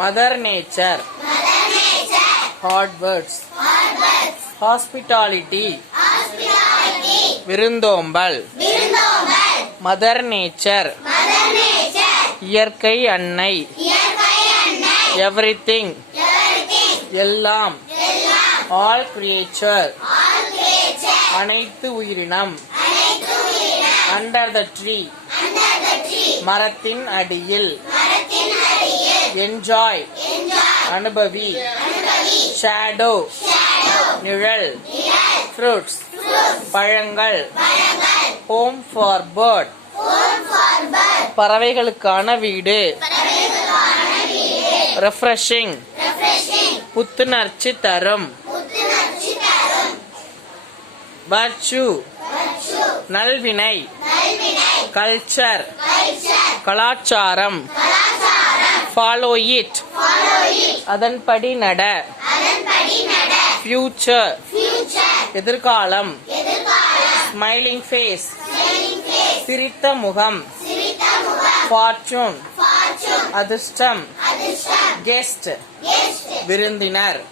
Mother nature. Hard words. Hospitality. விருந்தோம்பல். Mother nature. இயற்கை அன்னை. எவ்ரிதிங். எல்லாம். All creature. அனைத்து உயிரினம். Under the tree. மரத்தின் அடியில். என்ஜாய். அனுபவி. ஷேடோ. நிழல். ஃப்ரூட்ஸ். பழங்கள். Home for bird. பறவைகளுக்கான வீடு. ரெஃப்ரெஷிங். புத்துணர்ச்சி தரும். வர்ச்சு. நல்வினை. கல்ச்சர். கலாச்சாரம். Follow it. அதன்படி நட. ஃபியூச்சர். எதிர்காலம். Smiling face. சிரித்த முகம். ஃபார்ச்சூன். அதிர்ஷ்டம். கெஸ்ட். விருந்தினர்.